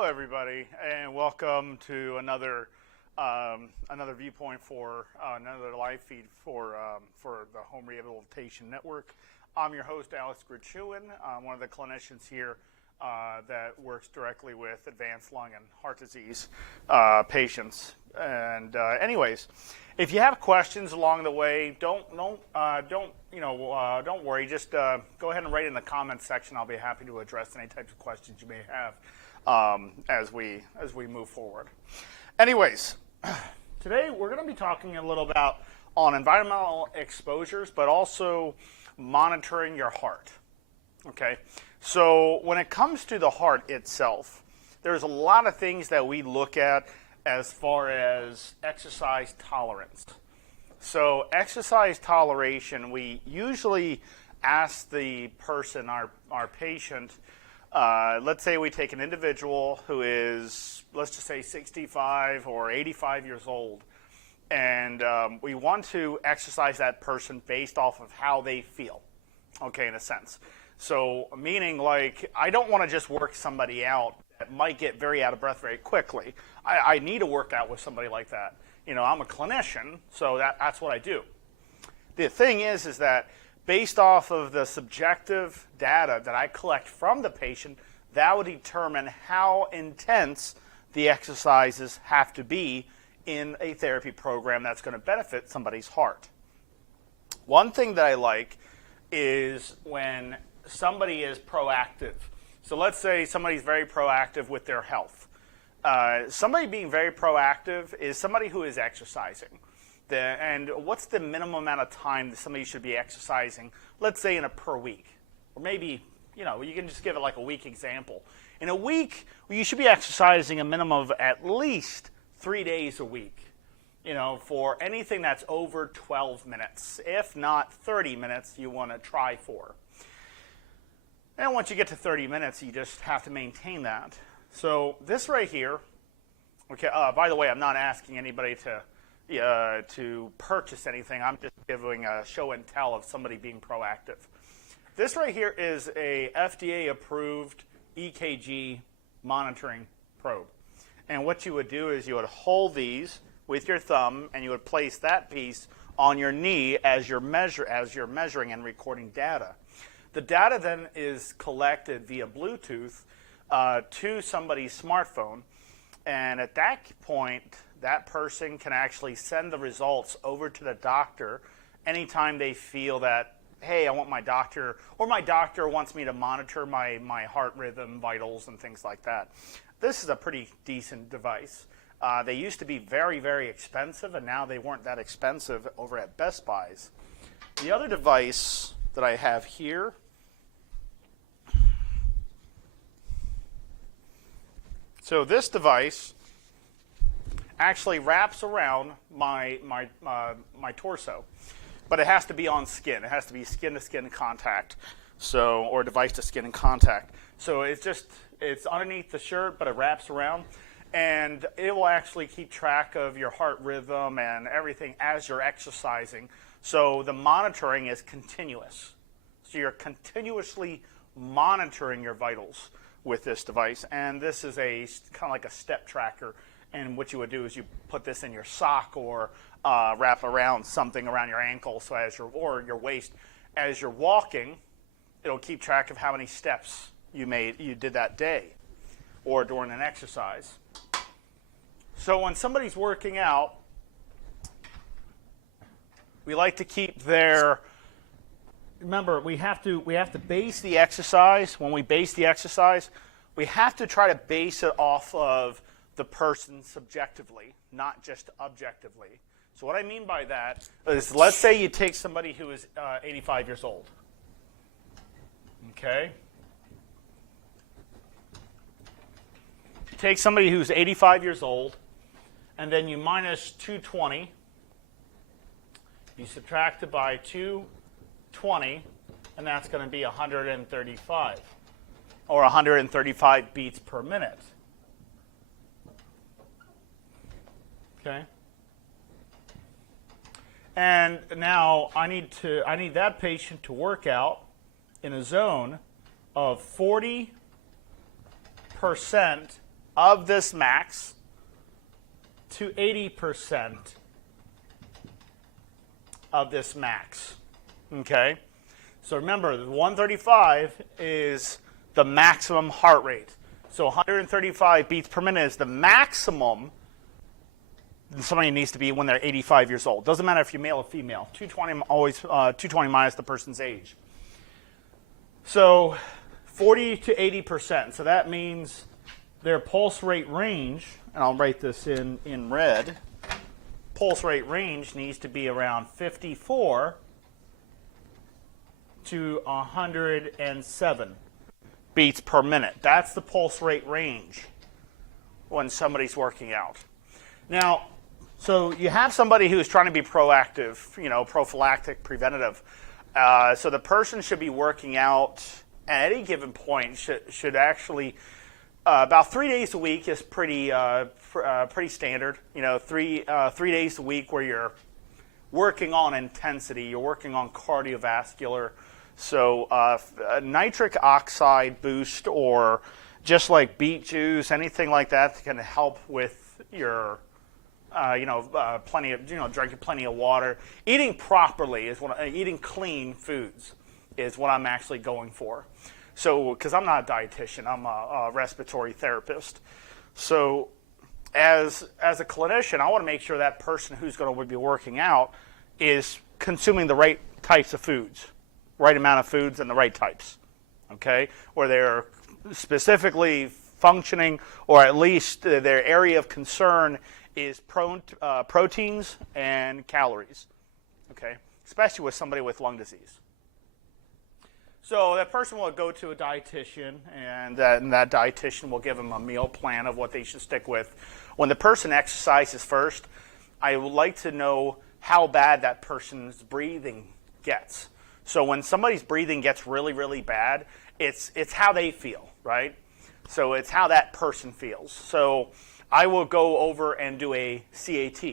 Hello, everybody, and welcome to another viewpoint for another live feed for the Home Rehabilitation Network. I'm your host, Alex Grichuhin. I'm one of the clinicians here that works directly with advanced lung and heart disease patients. And anyways, if you have questions along the way, don't worry. Just go ahead and write in the comments section. I'll be happy to address any types of questions you may have as we move forward. Anyways, today we're going to be talking a little about on environmental exposures, but also monitoring your heart. Okay, so when it comes to the heart itself, there's a lot of things that we look at as far as exercise tolerance. So exercise toleration, we usually ask the person, our patient, let's say we take an individual who is, let's just say 65 or 85 years old, and we want to exercise that person based off of how they feel, okay, in a sense. So meaning, like, I don't want to just work somebody out that might get very out of breath very quickly. I need to work out with somebody like that. You know, I'm a clinician, so that's what I do. The thing is that based off of the subjective data that I collect from the patient, that would determine how intense the exercises have to be in a therapy program that's going to benefit somebody's heart. One thing that I like is when somebody is proactive. So let's say somebody's very proactive with their health. Somebody being very proactive is somebody who is exercising. And what's the minimum amount of time that somebody should be exercising, let's say per week? Or maybe, you can just give it like a week example. In a week, you should be exercising a minimum of at least 3 days a week, for anything that's over 12 minutes. If not 30 minutes, you want to try for. And once you get to 30 minutes, you just have to maintain that. So this right here, okay, by the way, I'm not asking anybody to purchase anything. I'm just giving a show and tell of somebody being proactive. This right here is a FDA-approved EKG monitoring probe. And what you would do is you would hold these with your thumb, and you would place that piece on your knee as you're measuring and recording data. The data then is collected via Bluetooth to somebody's smartphone, and at that point, that person can actually send the results over to the doctor anytime they feel that, hey, I want my doctor, or my doctor wants me to monitor my heart rhythm, vitals, and things like that. This is a pretty decent device. They used to be very, very expensive, and now they weren't that expensive over at Best Buy's. The other device that I have here so this device actually wraps around my torso, but it has to be on skin. It has to be skin-to-skin contact, or device-to-skin contact. So it's underneath the shirt, but it wraps around, and it will actually keep track of your heart rhythm and everything as you're exercising. So the monitoring is continuous. So you're continuously monitoring your vitals with this device, and this is a kind of like a step tracker. And what you would do is you put this in your sock or wrap around something around your ankle, or your waist. As you're walking, it'll keep track of how many steps you did that day, or during an exercise. So when somebody's working out, we like to keep remember, we have to base the exercise. When we base the exercise, we have to try to base it off of the person subjectively, not just objectively. So what I mean by that is, let's say you take somebody who is 85 years old. Okay? You take somebody who's 85 years old, and then you minus 220. You subtract it by 220, and that's going to be 135, or 135 beats per minute. Okay. And now I need that patient to work out in a zone of 40% of this max to 80% of this max. Okay? So remember, the 135 is the maximum heart rate. So 135 beats per minute is the maximum somebody needs to be when they're 85 years old. Doesn't matter if you're male or female. 220 always 220 minus the person's age. So 40 to 80%. So that means their pulse rate range, and I'll write this in red, pulse rate range needs to be around 54 to 107 beats per minute. That's the pulse rate range when somebody's working out. Now, so you have somebody who's trying to be proactive, prophylactic, preventative. So the person should be working out at any given point, should actually, about 3 days a week is pretty standard. 3 days a week where you're working on intensity, you're working on cardiovascular. So a nitric oxide boost, or just like beet juice, anything like that can help with your, drinking plenty of water. Eating properly is eating clean foods is what I'm actually going for. So, because I'm not a dietitian, I'm a respiratory therapist. So, as a clinician, I want to make sure that person who's going to be working out is consuming the right types of foods, right amount of foods and the right types, okay? Where they're specifically functioning, or at least their area of concern is proteins and calories, okay? Especially with somebody with lung disease. So that person will go to a dietitian, and that dietitian will give them a meal plan of what they should stick with. When the person exercises first, I would like to know how bad that person's breathing gets. So when somebody's breathing gets really, really bad, it's how they feel, right? So it's how that person feels. So I will go over and do a CAT.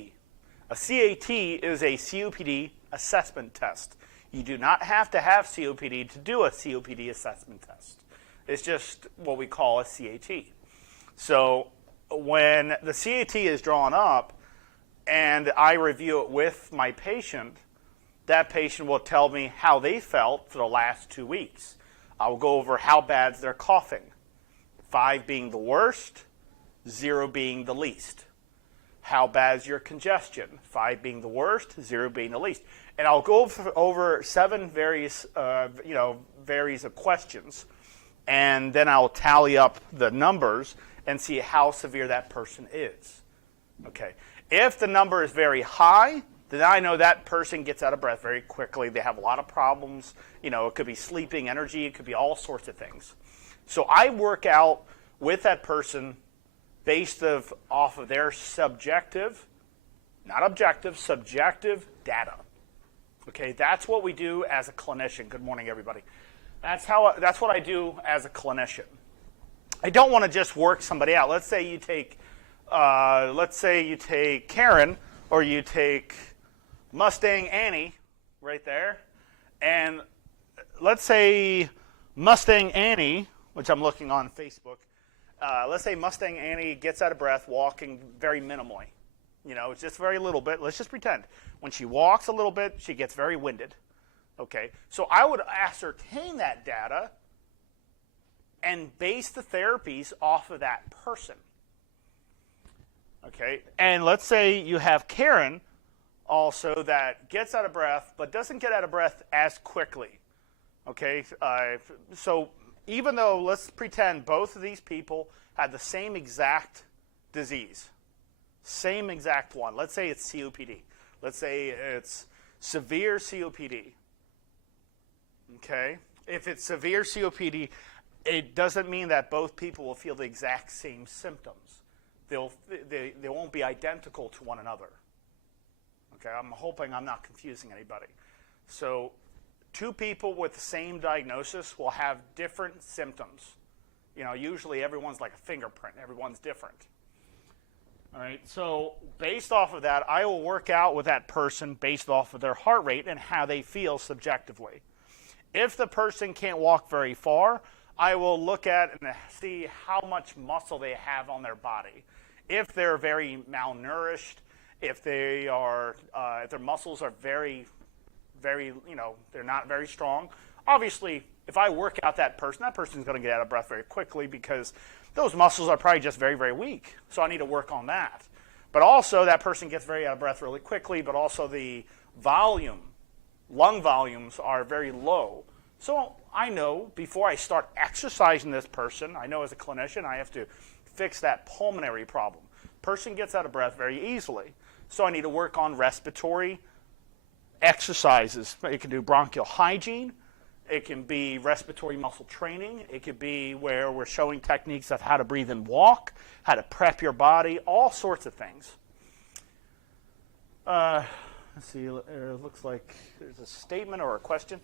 A CAT is a COPD assessment test. You do not have to have COPD to do a COPD assessment test. It's just what we call a CAT. So when the CAT is drawn up and I review it with my patient, that patient will tell me how they felt for the last 2 weeks. I will go over how bad they're coughing, 5 being the worst, 0 being the least. How bad is your congestion? 5 being the worst, 0 being the least. And I'll go over 7 various of questions, and then I'll tally up the numbers and see how severe that person is. Okay. If the number is very high, then I know that person gets out of breath very quickly. They have a lot of problems. It could be sleeping, energy. It could be all sorts of things. So I work out with that person based off of their subjective, not objective, subjective data. Okay, that's what we do as a clinician. Good morning, everybody. That's what I do as a clinician. I don't want to just work somebody out. Let's say you take Karen, or you take Mustang Annie right there, and let's say Mustang Annie, which I'm looking on Facebook, let's say Mustang Annie gets out of breath walking very minimally. It's just very little bit. Let's just pretend. When she walks a little bit, she gets very winded. Okay, so I would ascertain that data and base the therapies off of that person. Okay, and let's say you have Karen also that gets out of breath, but doesn't get out of breath as quickly. Okay, so even though, let's pretend both of these people had the same exact disease, same exact one. Let's say it's COPD. Let's say it's severe COPD. Okay, if it's severe COPD, it doesn't mean that both people will feel the exact same symptoms. They won't be identical to one another. Okay, I'm hoping I'm not confusing anybody. So 2 people with the same diagnosis will have different symptoms. Usually everyone's like a fingerprint. Everyone's different. All right, so based off of that, I will work out with that person based off of their heart rate and how they feel subjectively. If the person can't walk very far, I will look at and see how much muscle they have on their body. If they're very malnourished, if they are, if their muscles are very, they're not very strong. Obviously, if I work out that person's going to get out of breath very quickly because those muscles are probably just very, very weak. So I need to work on that. But also, that person gets very out of breath really quickly, but also the lung volumes are very low. So I know before I start exercising this person, I know as a clinician, I have to fix that pulmonary problem. Person gets out of breath very easily. So I need to work on respiratory exercises. It can do bronchial hygiene. It can be respiratory muscle training. It could be where we're showing techniques of how to breathe and walk, how to prep your body, all sorts of things. Let's see, it looks like there's a statement or a question.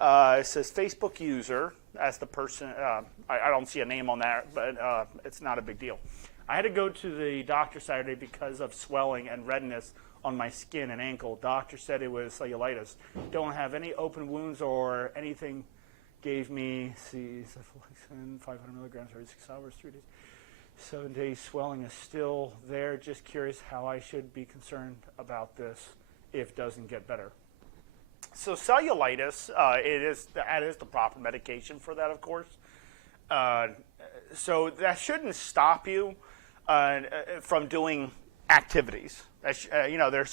It says Facebook user, as the person, I don't see a name on that, but it's not a big deal. I had to go to the doctor Saturday because of swelling and redness on my skin and ankle. Doctor said it was cellulitis. Don't have any open wounds or anything. Gave me, cephalexin, 500 milligrams every 6 hours, 3 days. 7 days, swelling is still there. Just curious how I should be concerned about this if it doesn't get better. So cellulitis, that is the proper medication for that, of course. So that shouldn't stop you from doing activities.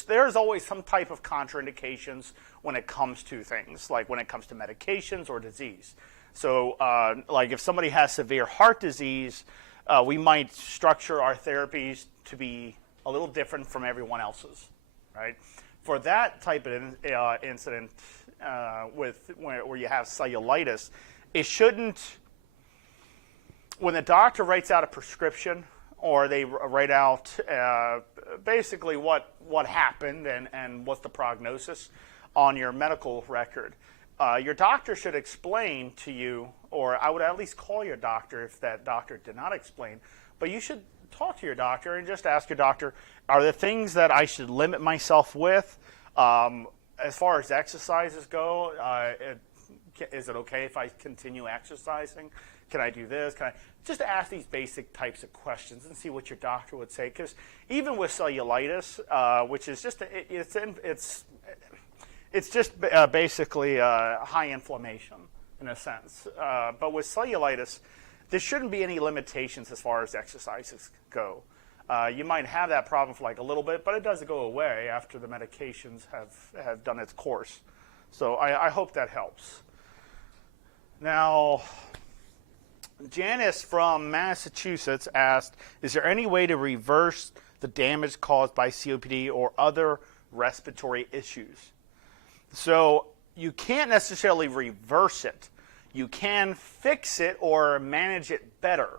There's always some type of contraindications when it comes to things, like when it comes to medications or disease. So like if somebody has severe heart disease, we might structure our therapies to be a little different from everyone else's, right? For that type of incident where you have cellulitis, it shouldn't, when the doctor writes out a prescription or they write out basically what happened and what's the prognosis on your medical record, your doctor should explain to you, or I would at least call your doctor if that doctor did not explain, but you should talk to your doctor and just ask your doctor, are there things that I should limit myself with? As far as exercises go, is it okay if I continue exercising? Can I do this? Can I just ask these basic types of questions and see what your doctor would say? Because even with cellulitis, which is just it's just basically high inflammation in a sense. But with cellulitis, there shouldn't be any limitations as far as exercises go. You might have that problem for like a little bit, but it doesn't go away after the medications have done its course. So I hope that helps. Now, Janice from Massachusetts asked, is there any way to reverse the damage caused by COPD or other respiratory issues? So you can't necessarily reverse it. You can fix it or manage it better.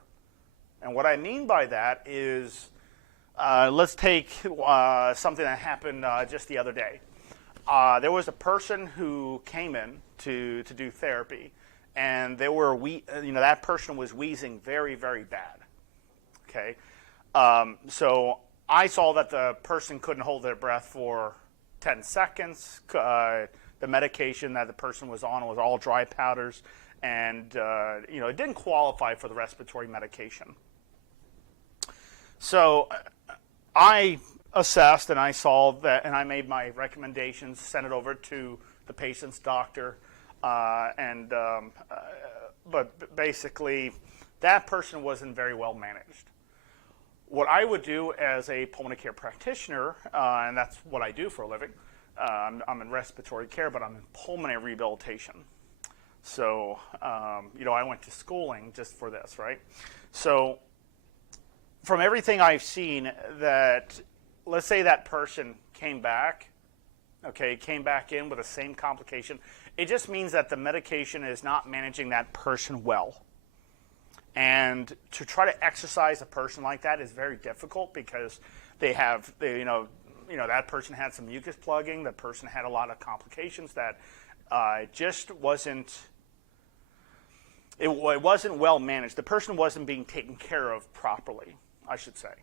And what I mean by that is, let's take something that happened just the other day. There was a person who came in to do therapy, and that person was wheezing very, very bad. Okay, so I saw that the person couldn't hold their breath for 10 seconds. The medication that the person was on was all dry powders, and it didn't qualify for the respiratory medication. So I assessed and I saw that, and I made my recommendations, sent it over to the patient's doctor, but basically that person wasn't very well managed. What I would do as a pulmonary care practitioner, and that's what I do for a living, I'm in respiratory care, but I'm in pulmonary rehabilitation. So, I went to schooling just for this, right? So, from everything I've seen, that let's say that person came back in with the same complication, it just means that the medication is not managing that person well. And to try to exercise a person like that is very difficult because that person had some mucus plugging, that person had a lot of complications that just wasn't, it wasn't well managed. The person wasn't being taken care of properly, I should say,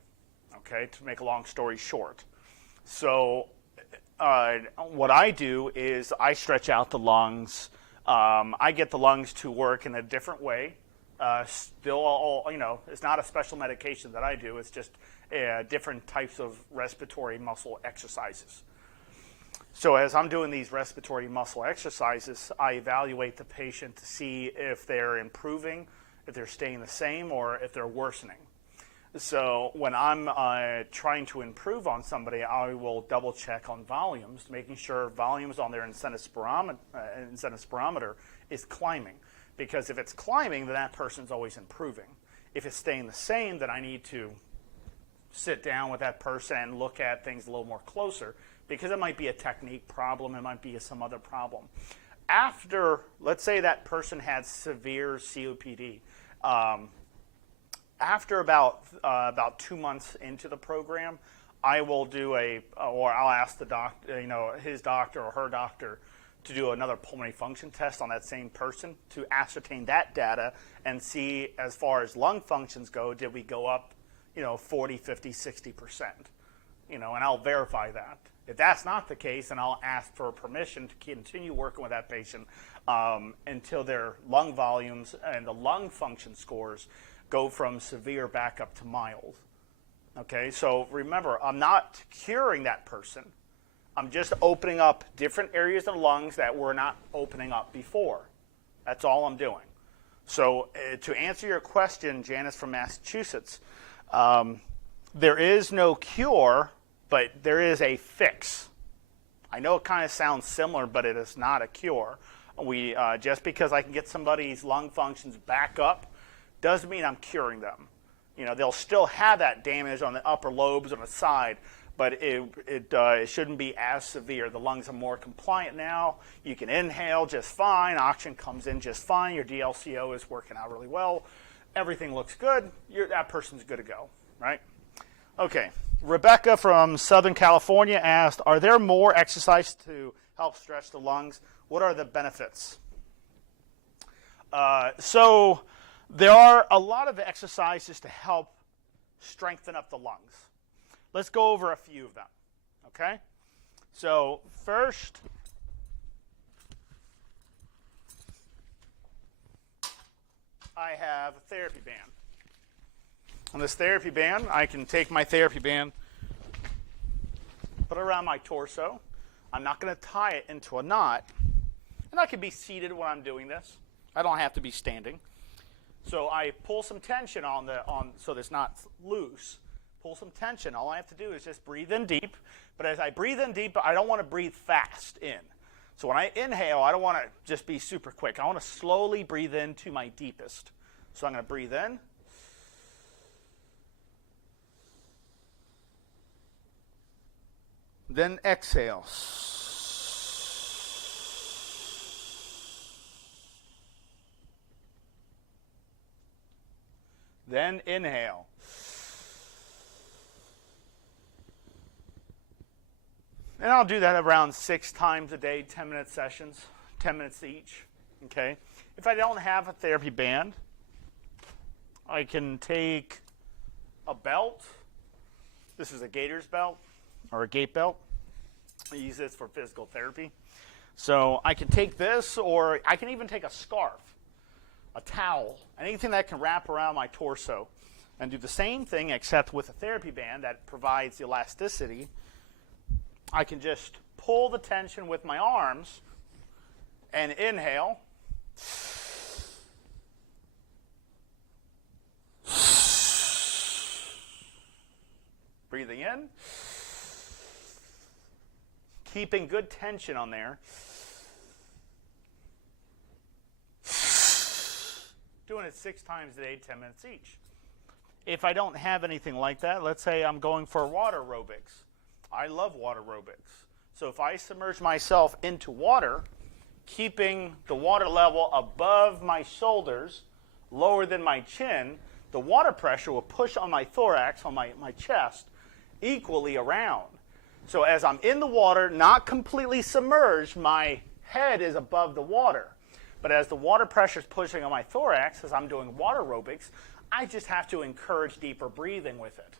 okay, to make a long story short. So what I do is I stretch out the lungs. I get the lungs to work in a different way Still, all, it's not a special medication that I do. It's just different types of respiratory muscle exercises. So as I'm doing these respiratory muscle exercises, I evaluate the patient to see if they're improving, if they're staying the same, or if they're worsening. So when I'm trying to improve on somebody, I will double check on volumes, making sure volumes on their incentive spirometer is climbing. Because if it's climbing, then that person's always improving. If it's staying the same, then I need to sit down with that person and look at things a little more closer, because it might be a technique problem, it might be some other problem. After, let's say that person had severe COPD, after about 2 months into the program, I will do or I'll ask the doctor, his doctor or her doctor, to do another pulmonary function test on that same person to ascertain that data and see, as far as lung functions go, did we go up, 40, 50, 60%, and I'll verify that. If that's not the case, then I'll ask for permission to continue working with that patient until their lung volumes and the lung function scores go from severe back up to mild. Okay, so remember, I'm not curing that person. I'm just opening up different areas of the lungs that were not opening up before. That's all I'm doing. So to answer your question, Janice from Massachusetts, there is no cure, but there is a fix. I know it kind of sounds similar, but it is not a cure. Just because I can get somebody's lung functions back up doesn't mean I'm curing them. They'll still have that damage on the upper lobes on the side, but it shouldn't be as severe. The lungs are more compliant now. You can inhale just fine. Oxygen comes in just fine. Your DLCO is working out really well. Everything looks good. That person's good to go, right? Okay. Rebecca from Southern California asked, are there more exercises to help stretch the lungs? What are the benefits? So there are a lot of exercises to help strengthen up the lungs. Let's go over a few of them, okay? So first, I have a therapy band. On this therapy band, I can take my therapy band, put it around my torso. I'm not going to tie it into a knot. And I can be seated when I'm doing this. I don't have to be standing. So I pull some tension so it's not loose. Pull some tension. All I have to do is just breathe in deep. But as I breathe in deep, I don't want to breathe fast in. So when I inhale, I don't want to just be super quick. I want to slowly breathe in to my deepest. So I'm going to breathe in. Then exhale. Then inhale. And I'll do that around 6 times a day, 10-minute sessions, 10 minutes each. Okay. If I don't have a therapy band, I can take a belt. This is a Gators belt or a gait belt. I use this for physical therapy. So I can take this, or I can even take a scarf, a towel, anything that can wrap around my torso, and do the same thing except with a therapy band that provides the elasticity. I can just pull the tension with my arms and inhale. Breathing in. Keeping good tension on there. Doing it 6 times a day, 10 minutes each. If I don't have anything like that, let's say I'm going for water aerobics. I love water aerobics. So if I submerge myself into water, keeping the water level above my shoulders, lower than my chin, the water pressure will push on my thorax, on my chest, equally around. So as I'm in the water, not completely submerged, my head is above the water. But as the water pressure is pushing on my thorax, as I'm doing water aerobics, I just have to encourage deeper breathing with it.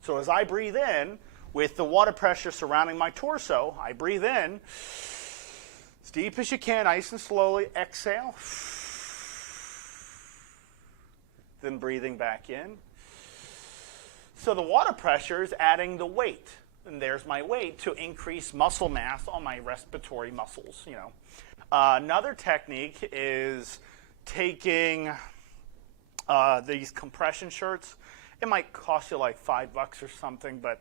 So as I breathe in, with the water pressure surrounding my torso, I breathe in as deep as you can, nice and slowly. Exhale. then breathing back in. So the water pressure is adding the weight, and there's my weight to increase muscle mass on my respiratory muscles. Another technique is taking these compression shirts. It might cost you like $5 or something, but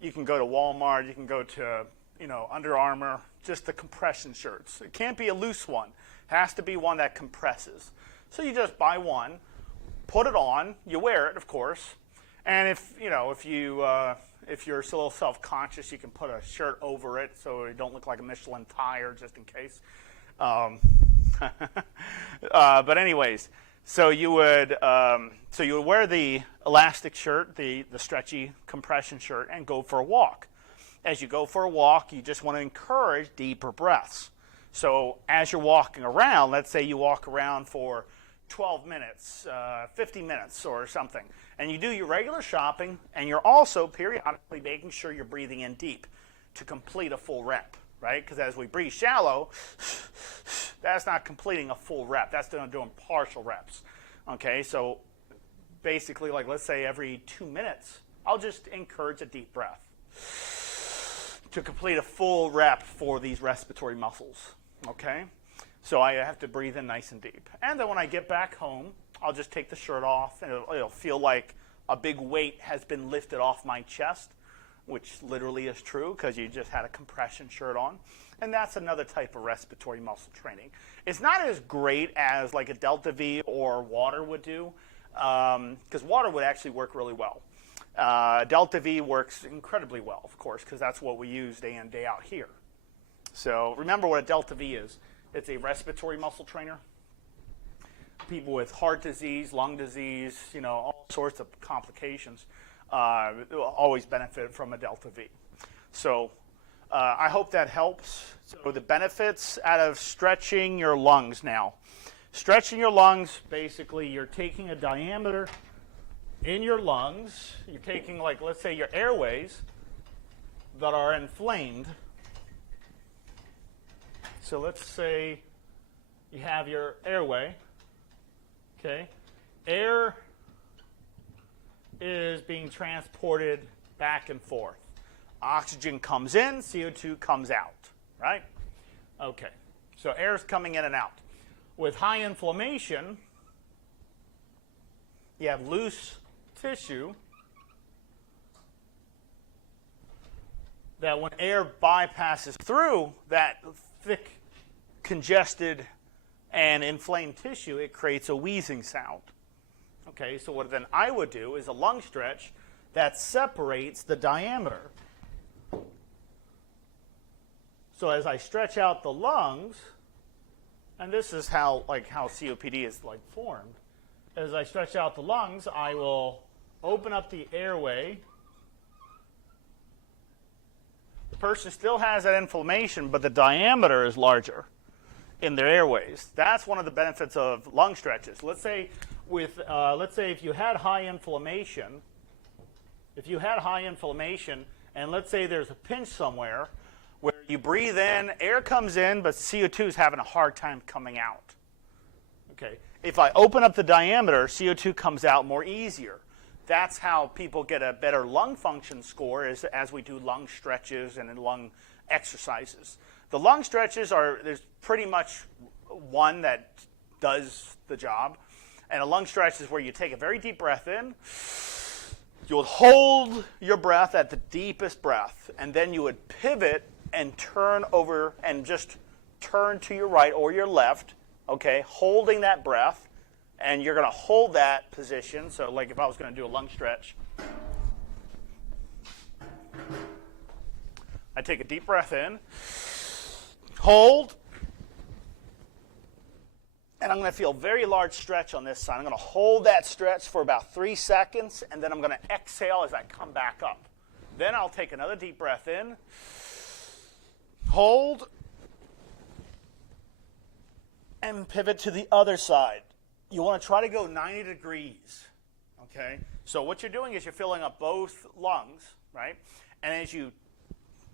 you can go to Walmart, you can go to Under Armour, just the compression shirts. It can't be a loose one. It has to be one that compresses. So you just buy one, put it on, you wear it, of course, and if you're still a little self-conscious, you can put a shirt over it so you don't look like a Michelin tire, just in case. But anyways, so you would wear the elastic shirt, the stretchy compression shirt, and go for a walk. As you go for a walk, you just want to encourage deeper breaths. So as you're walking around, let's say you walk around for 12 minutes, 50 minutes or something, and you do your regular shopping, and you're also periodically making sure you're breathing in deep to complete a full rep, right? Because as we breathe shallow, that's not completing a full rep. That's doing partial reps, okay? So basically, like let's say every 2 minutes, I'll just encourage a deep breath to complete a full rep for these respiratory muscles, okay? So I have to breathe in nice and deep. And then when I get back home, I'll just take the shirt off, and it'll feel like a big weight has been lifted off my chest, which literally is true because you just had a compression shirt on. And that's another type of respiratory muscle training. It's not as great as like a Delta V or water would do, because water would actually work really well. Delta V works incredibly well, of course, because that's what we use day in, day out here. So remember what a Delta V is. It's a respiratory muscle trainer. People with heart disease, lung disease, all sorts of complications will always benefit from a Delta V. So I hope that helps. So the benefits out of stretching your lungs now. Stretching your lungs, basically you're taking a diameter in your lungs. You're taking, like, let's say your airways that are inflamed. So let's say you have your airway, okay? Air is being transported back and forth. Oxygen comes in, CO2 comes out, right? Okay, so air is coming in and out. With high inflammation, you have loose tissue that when air bypasses through that thick, congested, and inflamed tissue, it creates a wheezing sound. Okay, so what then I would do is a lung stretch that separates the diameter. So as I stretch out the lungs, and this is how COPD is formed. As I stretch out the lungs, I will open up the airway. The person still has that inflammation, but the diameter is larger in their airways. That's one of the benefits of lung stretches. Let's say if you had high inflammation, and let's say there's a pinch somewhere where you breathe in, air comes in, but CO2 is having a hard time coming out. Okay. If I open up the diameter, CO2 comes out more easier. That's how people get a better lung function score as we do lung stretches and lung exercises. The lung stretches there's pretty much one that does the job. And a lung stretch is where you take a very deep breath in. You'll hold your breath at the deepest breath, and then you would pivot and turn over and just turn to your right or your left, okay, holding that breath, and you're going to hold that position. So like if I was going to do a lung stretch, I take a deep breath in, hold, and I'm going to feel a very large stretch on this side. I'm going to hold that stretch for about 3 seconds, and then I'm going to exhale as I come back up. Then I'll take another deep breath in, hold, and pivot to the other side. You want to try to go 90 degrees, okay? So what you're doing is you're filling up both lungs, right? And as you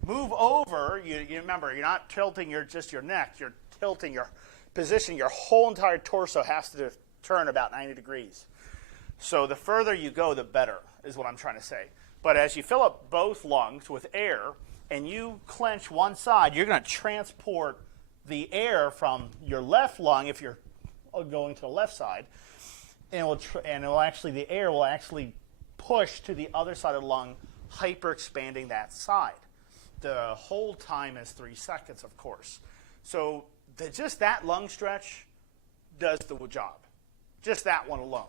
move over, you remember, you're not tilting just your neck. You're tilting your position. Your whole entire torso has to turn about 90 degrees. So the further you go, the better, is what I'm trying to say. But as you fill up both lungs with air and you clench one side, you're going to transport the air from your left lung, if you're going to the left side, and the air will actually push to the other side of the lung, hyper expanding that side. The hold time is 3 seconds, of course. So just that lung stretch does the job. Just that one alone.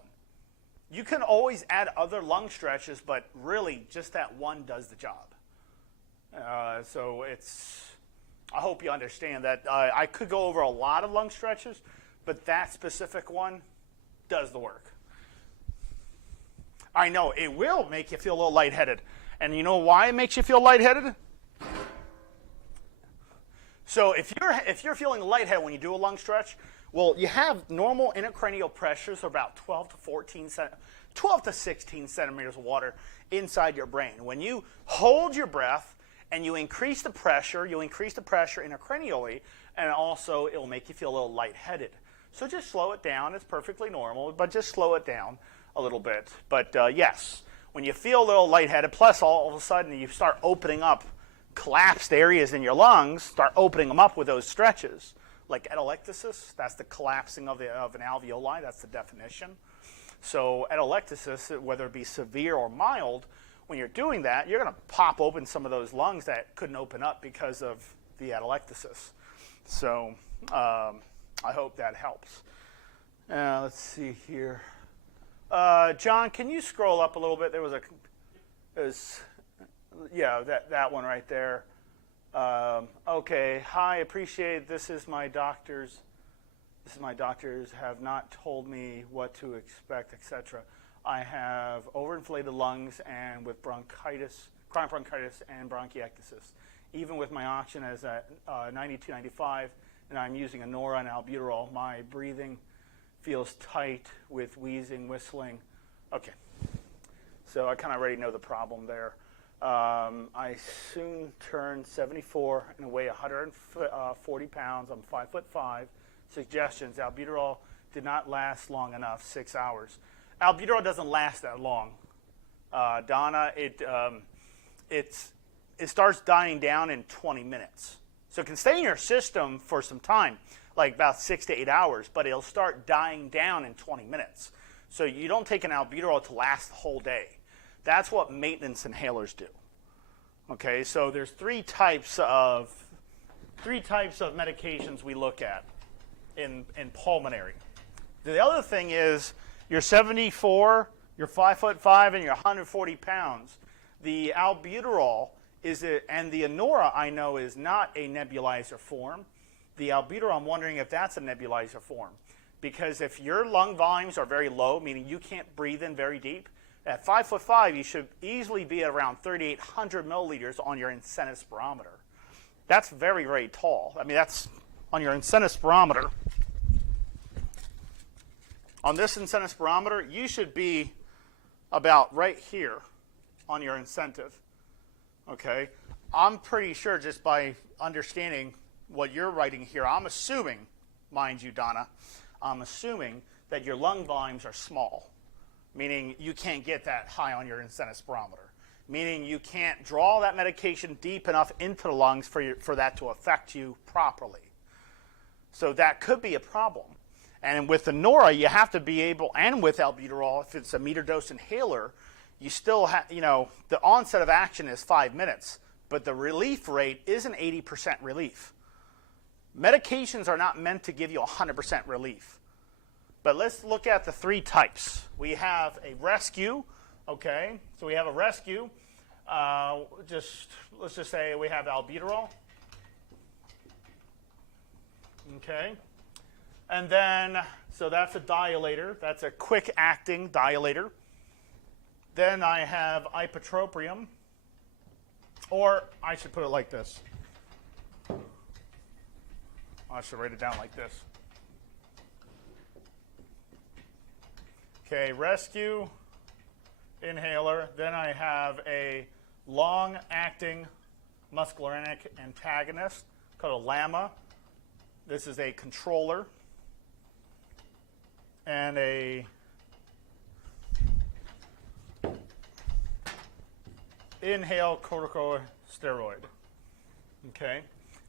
You can always add other lung stretches, but really just that one does the job. I hope you understand that. I could go over a lot of lung stretches, but that specific one does the work. I know, it will make you feel a little lightheaded. And you know why it makes you feel lightheaded? So if you're feeling lightheaded when you do a lung stretch, well, you have normal intracranial pressures of about 12 to 16 centimeters of water inside your brain. When you hold your breath and you increase the pressure intracranially, and also it will make you feel a little lightheaded. So just slow it down. It's perfectly normal, but just slow it down a little bit. But yes, when you feel a little lightheaded, plus all of a sudden you start opening up collapsed areas in your lungs, start opening them up with those stretches, like atelectasis, that's the collapsing of an alveoli, that's the definition. So atelectasis, whether it be severe or mild, when you're doing that, you're going to pop open some of those lungs that couldn't open up because of the atelectasis. So I hope that helps. Let's see here. John, can you scroll up a little bit? There was that one right there. Okay. Hi, appreciate it. This is my doctors have not told me what to expect, etc. I have overinflated lungs and with bronchitis, chronic bronchitis and bronchiectasis. Even with my oxygen as at 92, 95, and I'm using a Nora and albuterol, my breathing feels tight with wheezing, whistling. Okay. So I kind of already know the problem there. I soon turned 74 and weigh 140 pounds. I'm 5'5". Suggestions: albuterol did not last long enough, 6 hours. Albuterol doesn't last that long, Donna. It starts dying down in 20 minutes. So it can stay in your system for some time, like about 6 to 8 hours, but it'll start dying down in 20 minutes. So you don't take an albuterol to last the whole day. That's what maintenance inhalers do. Okay, so there's three types of medications we look at in pulmonary. The other thing is you're 74, you're 5'5", and you're 140 pounds. The albuterol and the Anora, I know, is not a nebulizer form. The albuterol, I'm wondering if that's a nebulizer form. Because if your lung volumes are very low, meaning you can't breathe in very deep, at 5'5", you should easily be at around 3,800 milliliters on your incentive spirometer. That's very, very tall. I mean, that's on your incentive spirometer. On this incentive spirometer, you should be about right here on your incentive. Okay? I'm pretty sure just by understanding what you're writing here, I'm assuming, mind you, Donna, I'm assuming that your lung volumes are small, meaning you can't get that high on your incentive spirometer, meaning you can't draw that medication deep enough into the lungs for that to affect you properly. So that could be a problem. And with the Nora, you have to be able, and with albuterol, if it's a meter dose inhaler, you still have, the onset of action is 5 minutes, but the relief rate isn't 80% relief. Medications are not meant to give you 100% relief. But let's look at the three types. We have a rescue, okay? So we have a rescue. Let's just say we have albuterol. Okay. And then, so that's a dilator. That's a quick-acting dilator. Then I have ipratropium, or I should put it like this. I should write it down like this. Okay, rescue inhaler. Then I have a long-acting muscarinic antagonist called a LAMA. This is a controller. And a inhale corticosteroid. Okay?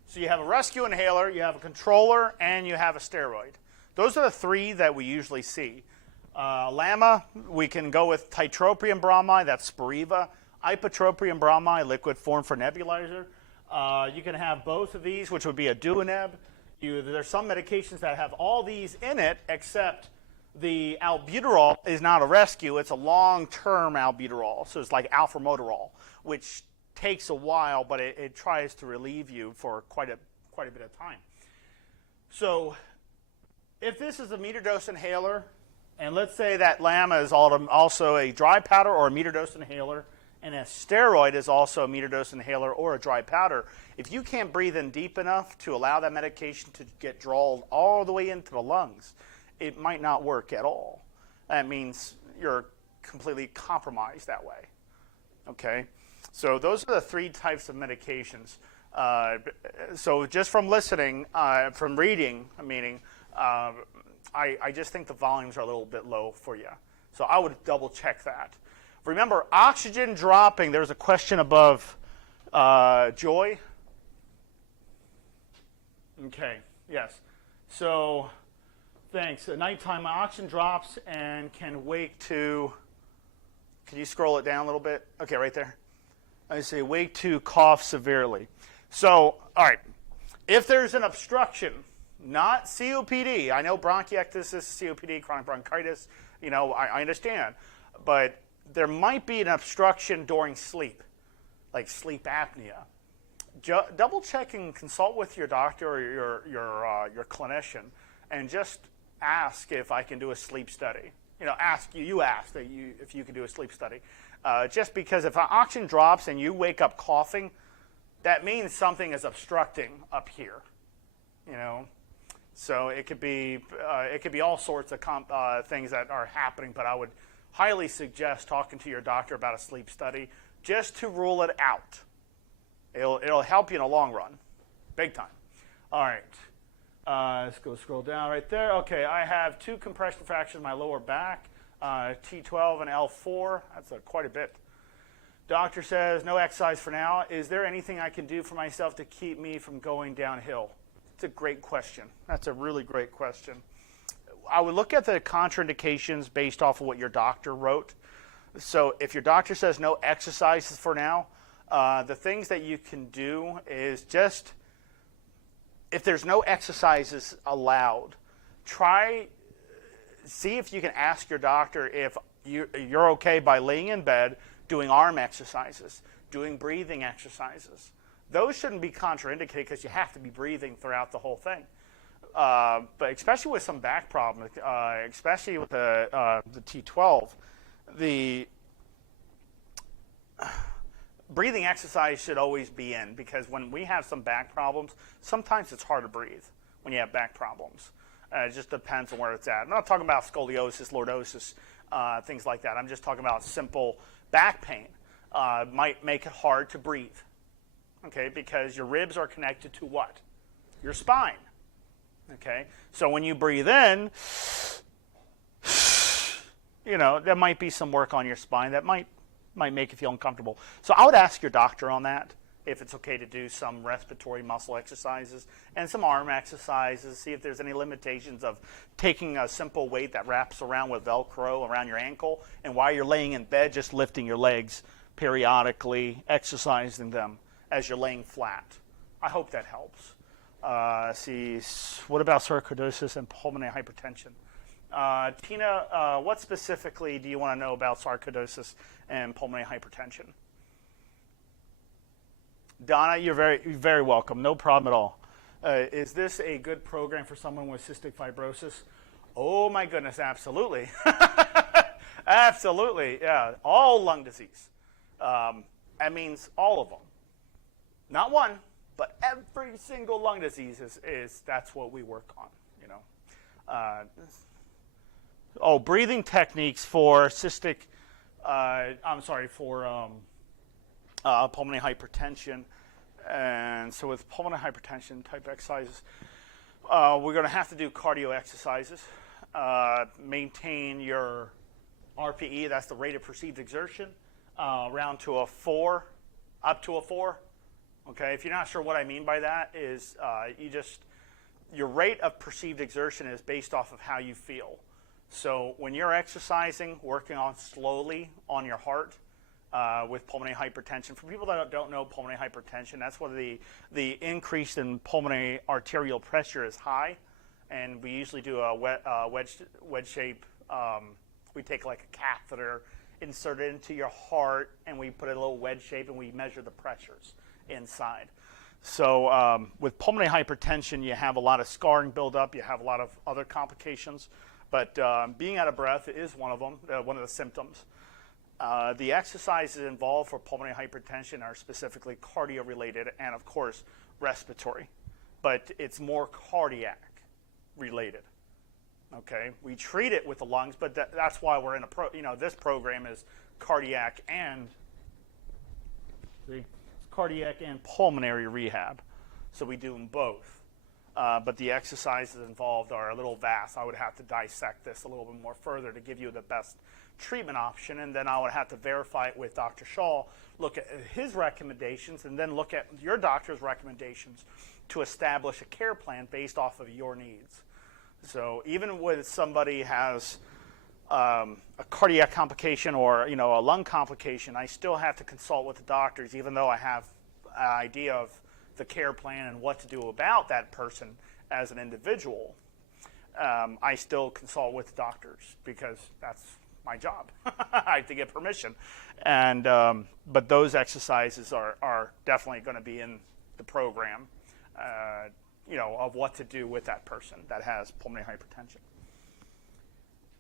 So you have a rescue inhaler, you have a controller, and you have a steroid. Those are the three that we usually see. LAMA, we can go with tiotropium bromide, that's Spiriva. Ipratropium bromide, liquid form for nebulizer. You can have both of these, which would be a Duaneb. There's some medications that have all these in it, except the albuterol is not a rescue. It's a long-term albuterol. So it's like alpha-motorol, which takes a while, but it tries to relieve you for quite a bit of time. So if this is a meter dose inhaler, and let's say that LAMA is also a dry powder or a meter dose inhaler, and a steroid is also a meter dose inhaler or a dry powder, if you can't breathe in deep enough to allow that medication to get drawn all the way into the lungs, it might not work at all. That means you're completely compromised that way. Okay? So those are the three types of medications. So just from listening, from reading, meaning, I just think the volumes are a little bit low for you. So I would double check that. Remember, oxygen dropping, there's a question above Joy. Okay, yes. So thanks. At nighttime, my oxygen drops and can wake to, can you scroll it down a little bit? Okay, right there. I say wake to cough severely. So, all right, if there's an obstruction, not COPD. I know bronchiectasis, COPD, chronic bronchitis, I understand. But there might be an obstruction during sleep, like sleep apnea. Double check and consult with your doctor or your clinician, and just ask if I can do a sleep study. Ask if you can do a sleep study. Just because if oxygen drops and you wake up coughing, that means something is obstructing up here. So it could be all sorts of things that are happening. But I would highly suggest talking to your doctor about a sleep study just to rule it out. It'll help you in the long run, big time. All right, let's go scroll down right there. Okay, I have 2 compression fractures in my lower back, T12 and L4. That's quite a bit. Doctor says no exercise for now. Is there anything I can do for myself to keep me from going downhill? It's a great question. That's a really great question. I would look at the contraindications based off of what your doctor wrote. So if your doctor says no exercises for now, the things that you can do is just, if there's no exercises allowed, see if you can ask your doctor if you're okay by laying in bed, doing arm exercises, doing breathing exercises. Those shouldn't be contraindicated because you have to be breathing throughout the whole thing. But especially with some back problems, especially with the T12, the breathing exercise should always be in, because when we have some back problems, sometimes it's hard to breathe when you have back problems. It just depends on where it's at. I'm not talking about scoliosis, lordosis, things like that. I'm just talking about simple back pain. Might make it hard to breathe, okay, because your ribs are connected to what? Your spine. Okay, so when you breathe in, there might be some work on your spine that might make you feel uncomfortable. So I would ask your doctor on that, if it's okay to do some respiratory muscle exercises and some arm exercises, see if there's any limitations of taking a simple weight that wraps around with Velcro around your ankle, and while you're laying in bed, just lifting your legs periodically, exercising them as you're laying flat. I hope that helps. See, what about sarcoidosis and pulmonary hypertension? Tina, what specifically do you want to know about sarcoidosis and pulmonary hypertension? Donna, you're very, very welcome. No problem at all. Is this a good program for someone with cystic fibrosis? Oh my goodness, absolutely. Absolutely, yeah. All lung disease. That means all of them. Not one, but every single lung disease is that's what we work on, breathing techniques for cystic, pulmonary hypertension. And so with pulmonary hypertension type exercises, we're going to have to do cardio exercises, maintain your RPE, that's the rate of perceived exertion, around to a 4 up to a 4. Okay, if you're not sure what I mean by that is your rate of perceived exertion is based off of how you feel. So when you're exercising, working on slowly on your heart with pulmonary hypertension. For people that don't know pulmonary hypertension, that's where the increase in pulmonary arterial pressure is high, and we usually do a wedge shape. We take like a catheter, insert it into your heart, and we put a little wedge shape, and we measure the pressures inside. So with pulmonary hypertension, you have a lot of scarring buildup. You have a lot of other complications. But being out of breath is one of them, one of the symptoms. The exercises involved for pulmonary hypertension are specifically cardio-related and, of course, respiratory. But it's more cardiac-related. Okay, we treat it with the lungs, but that's why we're in this program is cardiac and pulmonary rehab. So we do them both. But the exercises involved are a little vast. I would have to dissect this a little bit more further to give you the best treatment option, and then I would have to verify it with Dr. Shaw, look at his recommendations, and then look at your doctor's recommendations to establish a care plan based off of your needs. So even when somebody has a cardiac complication or a lung complication, I still have to consult with the doctors, even though I have an idea of the care plan and what to do about that person as an individual. I still consult with doctors because that's my job. I have to get permission, and but those exercises are definitely going to be in the program. Of what to do with that person that has pulmonary hypertension.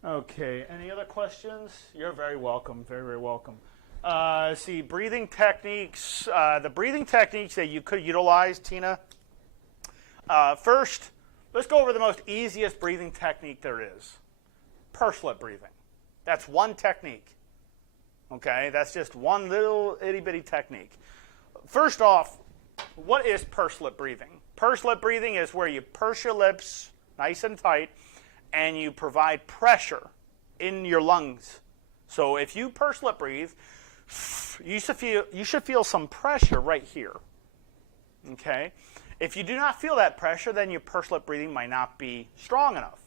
Okay, any other questions? You're very welcome, very, very welcome. See, breathing techniques, the breathing techniques that you could utilize, Tina. First, let's go over the most easiest breathing technique there is. Pursed lip breathing. That's one technique. Okay, that's just one little itty-bitty technique. First off, what is pursed lip breathing? Pursed lip breathing is where you purse your lips nice and tight and you provide pressure in your lungs. So if you purse lip breathe, you should feel some pressure right here. Okay? If you do not feel that pressure, then your pursed lip breathing might not be strong enough.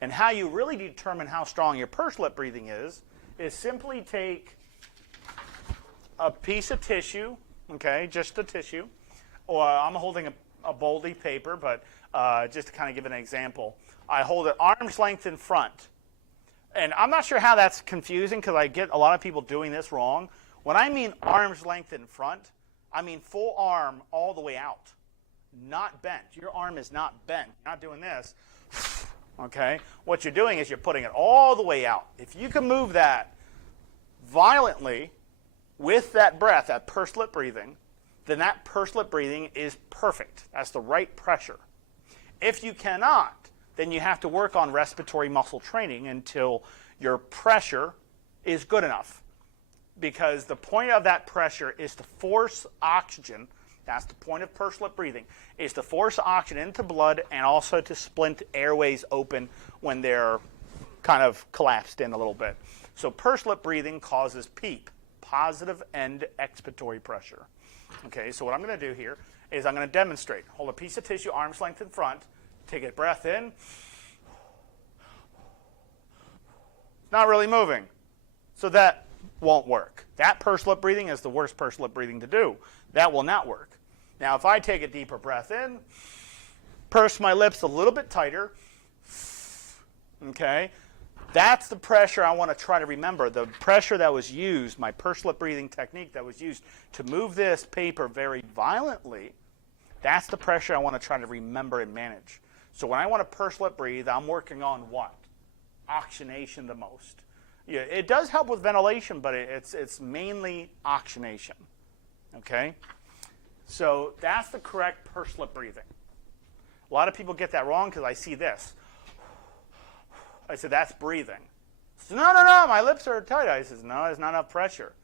And how you really determine how strong your pursed lip breathing is simply take a piece of tissue, okay, just a tissue, or I'm holding a boldy paper, but just to kind of give an example, I hold it arm's length in front. And I'm not sure how that's confusing because I get a lot of people doing this wrong. When I mean arm's length in front, I mean full arm all the way out, not bent. Your arm is not bent. You're not doing this. Okay? What you're doing is you're putting it all the way out. If you can move that violently with that breath, that pursed lip breathing, then that pursed lip breathing is perfect. That's the right pressure. If you cannot, then you have to work on respiratory muscle training until your pressure is good enough. Because the point of that pressure is to force oxygen, that's the point of pursed lip breathing, is to force oxygen into blood and also to splint airways open when they're kind of collapsed in a little bit. So pursed lip breathing causes PEEP, positive end expiratory pressure. Okay, so what I'm going to do here is I'm going to demonstrate. Hold a piece of tissue arm's length in front. Take a breath in. It's not really moving. So that won't work. That pursed lip breathing is the worst pursed lip breathing to do. That will not work. Now, if I take a deeper breath in, purse my lips a little bit tighter, okay, that's the pressure I want to try to remember. The pressure that was used, my pursed lip breathing technique that was used to move this paper very violently, that's the pressure I want to try to remember and manage. So when I want to pursed lip breathe, I'm working on what? Oxygenation the most. Yeah, it does help with ventilation, but it's mainly oxygenation. Okay? So that's the correct pursed lip breathing. A lot of people get that wrong because I see this. I said, that's breathing. So, no, my lips are tight. I says, no, there's not enough pressure.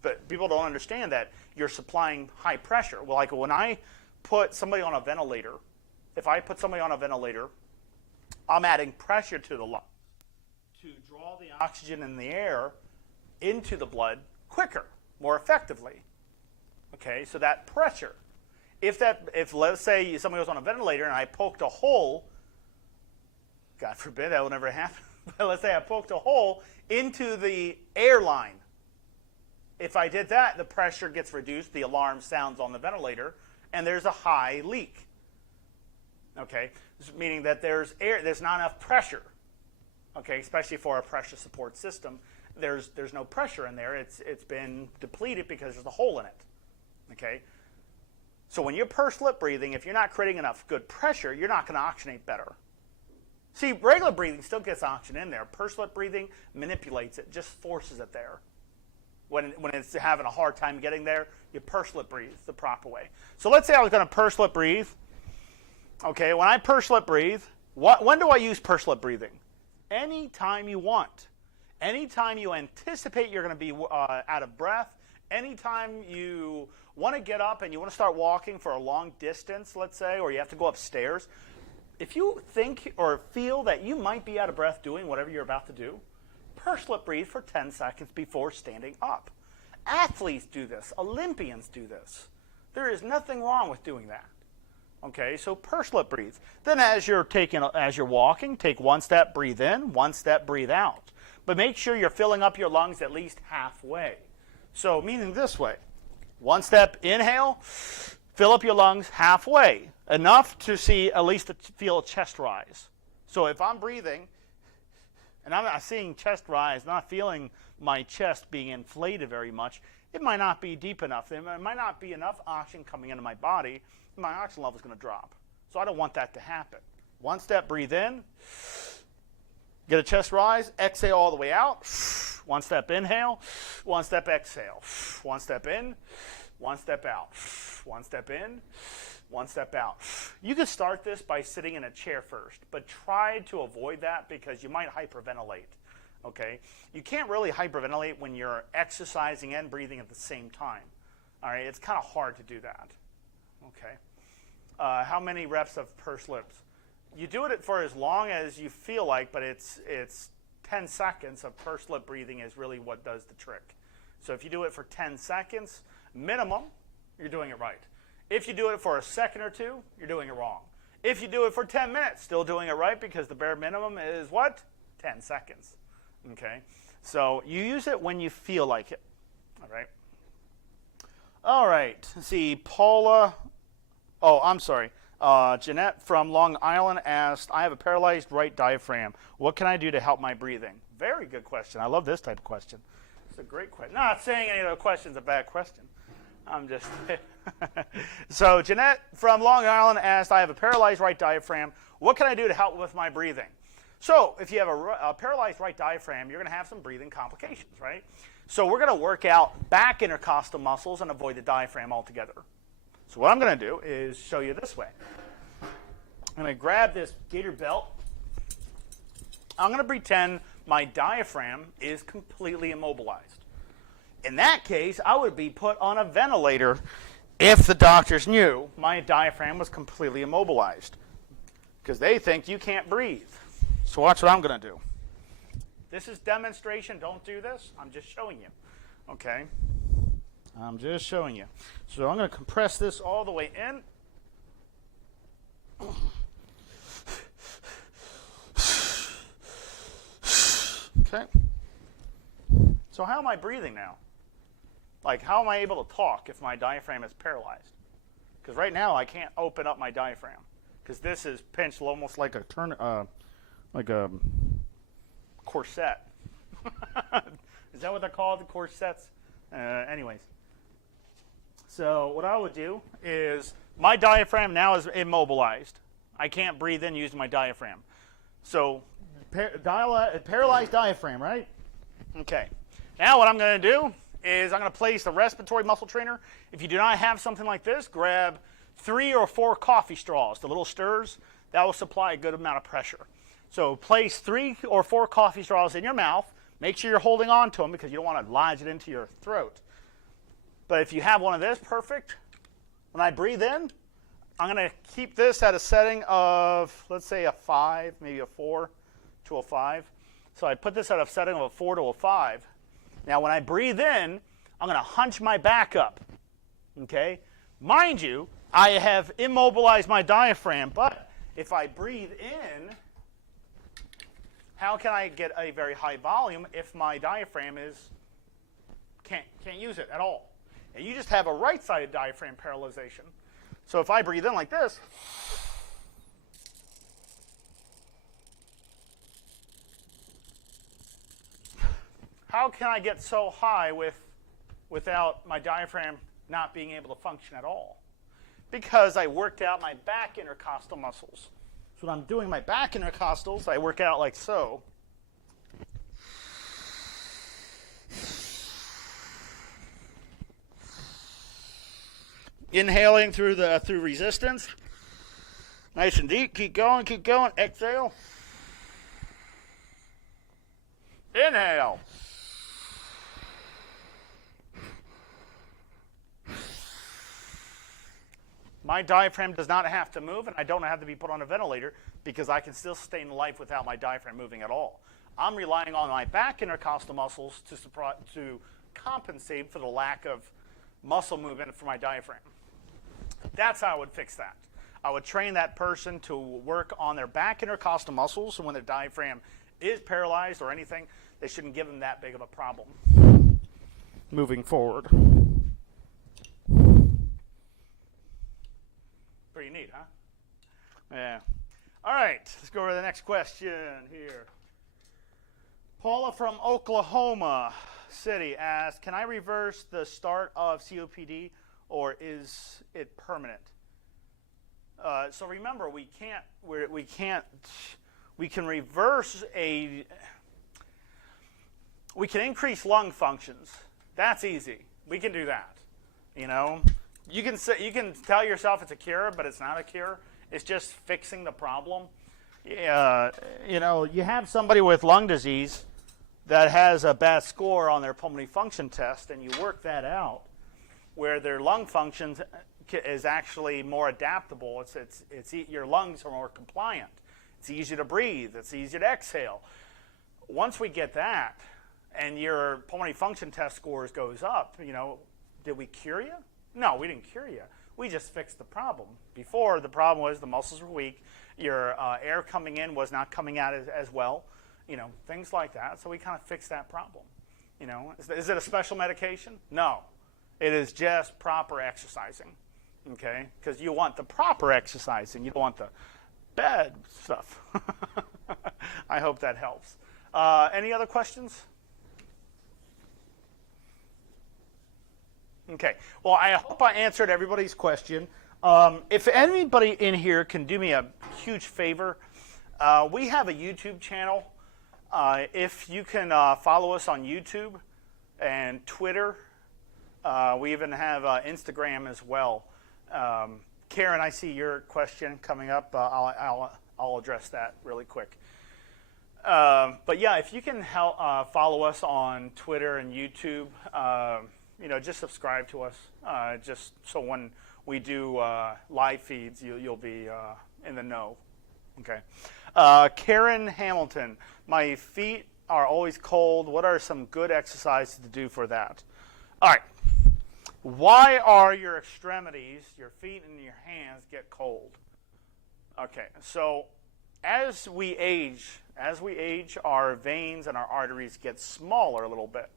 But people don't understand that you're supplying high pressure. Well, like when I put somebody on a ventilator, if I put somebody on a ventilator, I'm adding pressure to the lung to draw the oxygen in the air into the blood quicker, more effectively. Okay, so that pressure. If let's say somebody was on a ventilator and I poked a hole, God forbid that will never happen, but let's say I poked a hole into the air line. If I did that, the pressure gets reduced, the alarm sounds on the ventilator, and there's a high leak. Okay, meaning that there's not enough pressure. Okay, especially for a pressure support system, there's no pressure in there. It's been depleted because there's a hole in it. Okay, so when you're pursed lip breathing, if you're not creating enough good pressure, you're not going to oxygenate better. See, regular breathing still gets oxygen in there. Pursed lip breathing manipulates it, just forces it there. When it's having a hard time getting there, you pursed lip breathe the proper way. So let's say I was going to pursed lip breathe. Okay, when I pursed lip breathe, when do I use pursed lip breathing? Anytime you want. Anytime you anticipate you're going to be out of breath, anytime you want to get up and you want to start walking for a long distance, let's say, or you have to go upstairs, if you think or feel that you might be out of breath doing whatever you're about to do, pursed lip breathe for 10 seconds before standing up. Athletes do this. Olympians do this. There is nothing wrong with doing that. Okay, so pursed lip breathe. Then as you're walking, take one step, breathe in, one step, breathe out. But make sure you're filling up your lungs at least halfway. So meaning this way. One step, inhale, fill up your lungs halfway. Enough to see, at least to feel a chest rise. So if I'm breathing, and I'm not seeing chest rise, not feeling my chest being inflated very much, it might not be deep enough. There might not be enough oxygen coming into my body. My oxygen level is going to drop. So I don't want that to happen. One step, breathe in. Get a chest rise. Exhale all the way out. One step, inhale. One step, exhale. One step in. One step out. One step in. One step out. You can start this by sitting in a chair first, but try to avoid that because you might hyperventilate. Okay? You can't really hyperventilate when you're exercising and breathing at the same time. All right? It's kind of hard to do that. Okay. How many reps of pursed lips? You do it for as long as you feel like, but it's 10 seconds of pursed lip breathing is really what does the trick. So if you do it for 10 seconds minimum, you're doing it right. If you do it for a second or two, you're doing it wrong. If you do it for 10 minutes, still doing it right because the bare minimum is what? 10 seconds. Okay. So you use it when you feel like it. All right. All right. Let's see, Paula. Oh, I'm sorry. Jeanette from Long Island asked, I have a paralyzed right diaphragm. What can I do to help my breathing? Very good question. I love this type of question. It's a great question. Not saying any of the question's a bad question. I'm just... So Jeanette from Long Island asked, I have a paralyzed right diaphragm. What can I do to help with my breathing? So if you have a paralyzed right diaphragm, you're going to have some breathing complications, right? So we're going to work out back intercostal muscles and avoid the diaphragm altogether. So what I'm going to do is show you this way. I'm going to grab this gator belt. I'm going to pretend my diaphragm is completely immobilized. In that case, I would be put on a ventilator if the doctors knew my diaphragm was completely immobilized, because they think you can't breathe. So watch what I'm going to do. This is demonstration. Don't do this. I'm just showing you. Okay? I'm just showing you. So I'm going to compress this all the way in. Okay. So how am I breathing now? Like, how am I able to talk if my diaphragm is paralyzed? Because right now I can't open up my diaphragm because this is pinched almost like a corset. Is that what they're called, the corsets? Anyways. So what I would do is my diaphragm now is immobilized. I can't breathe in using my diaphragm. So paralyzed diaphragm, right? Okay. Now what I'm going to do is I'm going to place the respiratory muscle trainer. If you do not have something like this, grab 3 or 4 coffee straws, the little stirrers. That will supply a good amount of pressure. So place 3 or 4 coffee straws in your mouth. Make sure you're holding on to them because you don't want to lodge it into your throat. But if you have one of this, perfect. When I breathe in, I'm going to keep this at a setting of, let's say, a 5, maybe a 4 to a 5. So I put this at a setting of a 4 to a 5. Now, when I breathe in, I'm going to hunch my back up. Okay? Mind you, I have immobilized my diaphragm, but if I breathe in, how can I get a very high volume if my diaphragm can't use it at all? And you just have a right-sided diaphragm paralyzation. So if I breathe in like this, how can I get so high without my diaphragm not being able to function at all? Because I worked out my back intercostal muscles. So when I'm doing my back intercostals, I work out like so. Inhaling through resistance. Nice and deep. Keep going, keep going. Exhale. Inhale. My diaphragm does not have to move, and I don't have to be put on a ventilator because I can still sustain life without my diaphragm moving at all. I'm relying on my back intercostal muscles to compensate for the lack of muscle movement for my diaphragm. That's how I would fix that. I would train that person to work on their back intercostal muscles, so when their diaphragm is paralyzed or anything, they shouldn't give them that big of a problem moving forward. Pretty neat, huh? Yeah. All right, let's go over to the next question here. Paula from Oklahoma City asks, can I reverse the start of COPD, or is it permanent? So remember, we can reverse we can increase lung functions. That's easy. We can do that. You know, you can tell yourself it's a cure, but it's not a cure. It's just fixing the problem. You know, you have somebody with lung disease that has a bad score on their pulmonary function test, and you work that out, where their lung function is actually more adaptable. Your lungs are more compliant. It's easier to breathe. It's easier to exhale. Once we get that, and your pulmonary function test scores goes up, you know, did we cure you? No, we didn't cure you. We just fixed the problem. Before, the problem was the muscles were weak. Your air coming in was not coming out as well. You know, things like that. So we kind of fixed that problem. You know, is it a special medication? No. It is just proper exercising, okay? Because you want the proper exercising. You don't want the bad stuff. I hope that helps. Any other questions? Okay. Well, I hope I answered everybody's question. If anybody in here can do me a huge favor, we have a YouTube channel. If you can follow us on YouTube and Twitter, we even have Instagram as well. Karen, I see your question coming up. I'll address that really quick. But yeah, if you can help follow us on Twitter and YouTube, you know, just subscribe to us, just so when we do live feeds, you'll be in the know. Okay. Karen Hamilton, my feet are always cold. What are some good exercises to do for that? All right. Why are your extremities, your feet and your hands, get cold? Okay, so as we age, our veins and our arteries get smaller a little bit,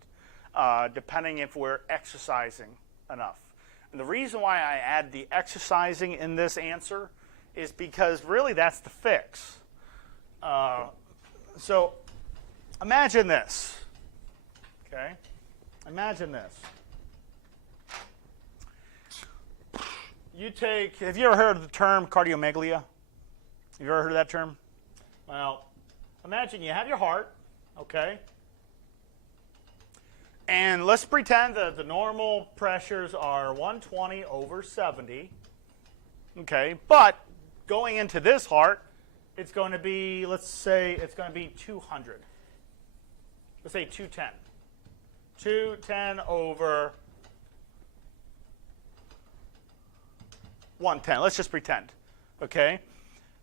depending if we're exercising enough. And the reason why I add the exercising in this answer is because really that's the fix. So imagine this, okay? Imagine this. Have you ever heard of the term cardiomegalia? Have you ever heard of that term? Well, imagine you have your heart, okay? And let's pretend that the normal pressures are 120 over 70, okay? But going into this heart, it's going to be, let's say, it's going to be 200. Let's say 210. 210 over 110. Let's just pretend, okay?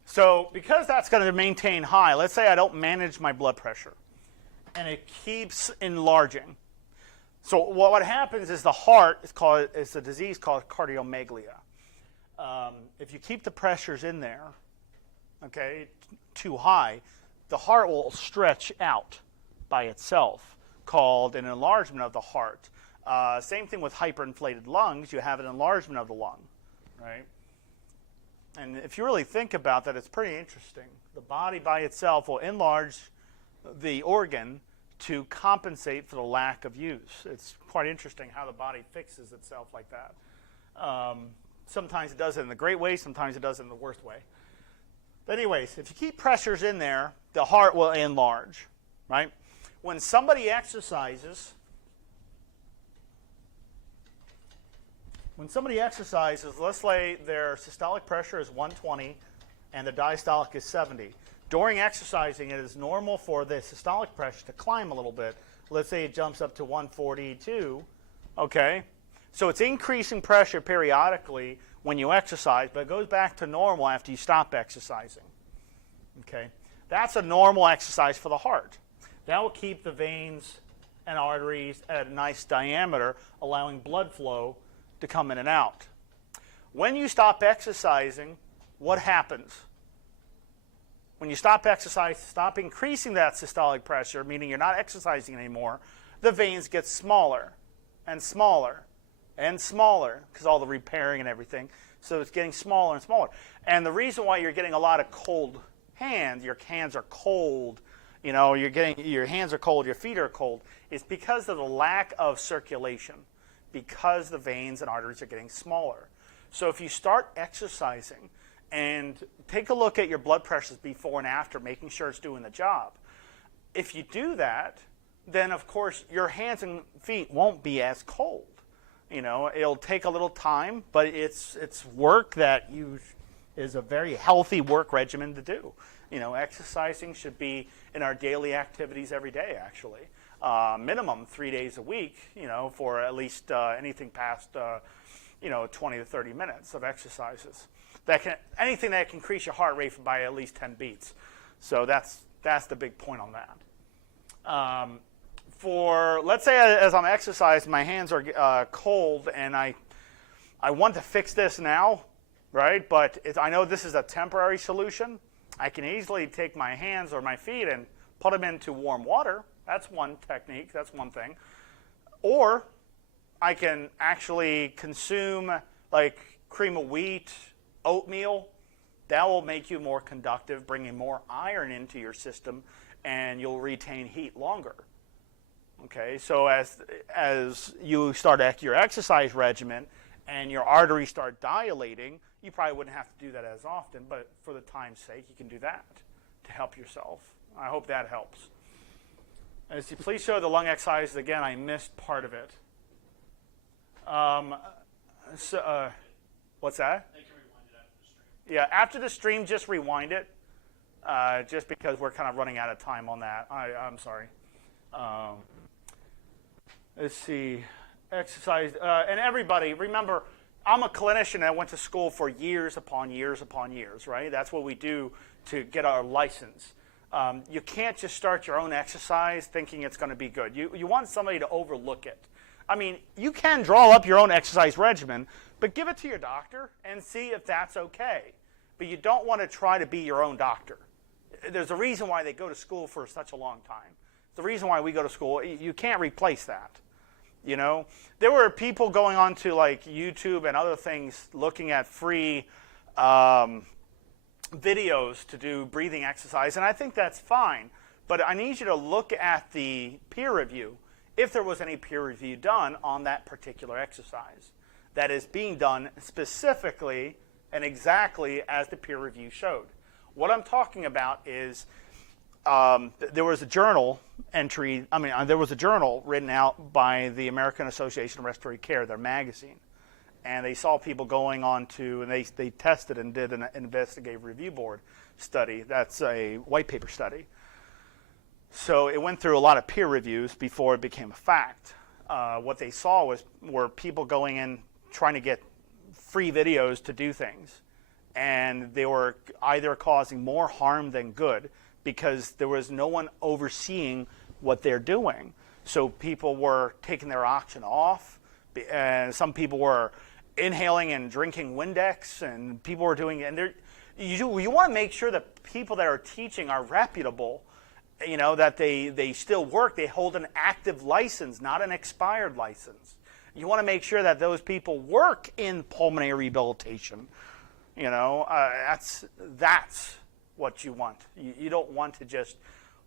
So because that's going to maintain high, let's say I don't manage my blood pressure, and it keeps enlarging. So what happens is the heart is a disease called cardiomegalia. If you keep the pressures in there, okay, too high, the heart will stretch out by itself, called an enlargement of the heart. Same thing with hyperinflated lungs. You have an enlargement of the lung, right? And if you really think about that, it's pretty interesting. The body by itself will enlarge the organ to compensate for the lack of use. It's quite interesting how the body fixes itself like that. Sometimes it does it in the great way, sometimes it does it in the worst way. But anyways, if you keep pressures in there, the heart will enlarge, right? When somebody exercises, let's say their systolic pressure is 120 and the diastolic is 70. During exercising, it is normal for the systolic pressure to climb a little bit. Let's say it jumps up to 142, okay? So it's increasing pressure periodically when you exercise, but it goes back to normal after you stop exercising, okay? That's a normal exercise for the heart. That will keep the veins and arteries at a nice diameter, allowing blood flow to come in and out. When you stop exercising, what happens? When you stop exercise, stop increasing that systolic pressure, meaning you're not exercising anymore, the veins get smaller and smaller and smaller because all the repairing and everything. So it's getting smaller and smaller. And the reason why you're getting a lot of cold hands, your hands are cold, you know, your hands are cold, your feet are cold, is because of the lack of circulation, because the veins and arteries are getting smaller. So if you start exercising and take a look at your blood pressures before and after, making sure it's doing the job. If you do that, then of course your hands and feet won't be as cold. You know, it'll take a little time, but it's work that is a very healthy work regimen to do. You know, exercising should be in our daily activities every day, actually. Minimum 3 days a week, you know, for at least anything past, 20 to 30 minutes of exercises. Anything that can increase your heart rate by at least 10 beats. So that's the big point on that. Let's say as I'm exercising, my hands are cold, and I want to fix this now, right? But I know this is a temporary solution. I can easily take my hands or my feet and put them into warm water. That's one technique. That's one thing. Or I can actually consume like cream of wheat, oatmeal. That will make you more conductive, bringing more iron into your system, and you'll retain heat longer. Okay, so as you start your exercise regimen and your arteries start dilating, you probably wouldn't have to do that as often, but for the time's sake, you can do that to help yourself. I hope that helps. As you please show the lung exercises again. I missed part of it. What's that? They can rewind it after the stream. Yeah, after the stream, just rewind it, just because we're kind of running out of time on that. I'm sorry. Let's see. Exercise. And everybody, remember, I'm a clinician. I went to school for years upon years upon years, right? That's what we do to get our license. You can't just start your own exercise thinking it's going to be good. You want somebody to overlook it. I mean, you can draw up your own exercise regimen, but give it to your doctor and see if that's okay. But you don't want to try to be your own doctor. There's a reason why they go to school for such a long time. The reason why we go to school, you can't replace that. You know, there were people going on to like YouTube and other things looking at free videos to do breathing exercise, and I think that's fine. But I need you to look at the peer review, if there was any peer review done on that particular exercise that is being done specifically and exactly as the peer review showed. What I'm talking about is there was a journal entry. There was a journal written out by the American Association of Respiratory Care, their magazine, and they saw people going on to, and they tested and did an investigative review board study. That's a white paper study. So it went through a lot of peer reviews before it became a fact. What they saw were people going in trying to get free videos to do things, and they were either causing more harm than good, because there was no one overseeing what they're doing. So people were taking their oxygen off, and some people were inhaling and drinking Windex, and people were doing, and you want to make sure that people that are teaching are reputable, that they still work. They hold an active license, not an expired license. You want to make sure that those people work in pulmonary rehabilitation. That's what you want. You don't want to just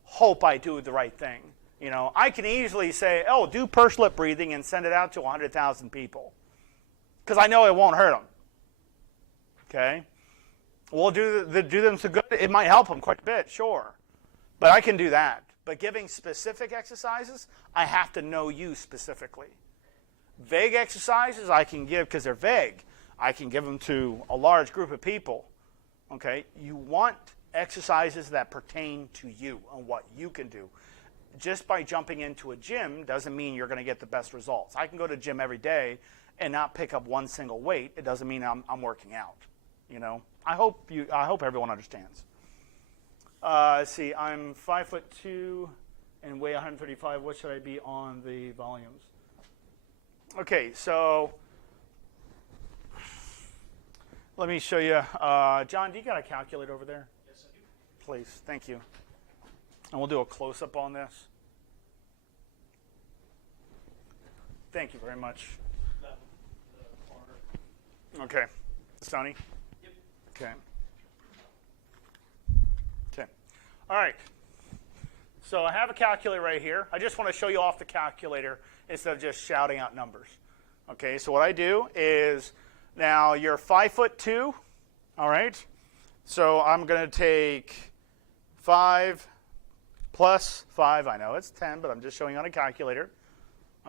hope I do the right thing. I can easily say, oh, do pursed lip breathing and send it out to 100,000 people, because I know it won't hurt them. Okay? Well, do them so good, it might help them quite a bit, sure. But I can do that. But giving specific exercises, I have to know you specifically. Vague exercises I can give because they're vague. I can give them to a large group of people. Okay? You want exercises that pertain to you and what you can do. Just by jumping into a gym doesn't mean you're going to get the best results. I can go to the gym every day and not pick up one single weight. It doesn't mean I'm working out. I hope everyone understands. Let's see, I'm 5'2" and weigh 135. What should I be on the volumes? Okay, so let me show you. John, do you got a calculator over there? Yes, I do. Please, thank you. And we'll do a close-up on this. Thank you very much. Okay. Sony? Yep. Okay. Okay. All right. So I have a calculator right here. I just want to show you off the calculator instead of just shouting out numbers. Okay, so what I do is, now you're 5'2", all right? So I'm going to take 5 plus 5. I know it's 10, but I'm just showing on a calculator.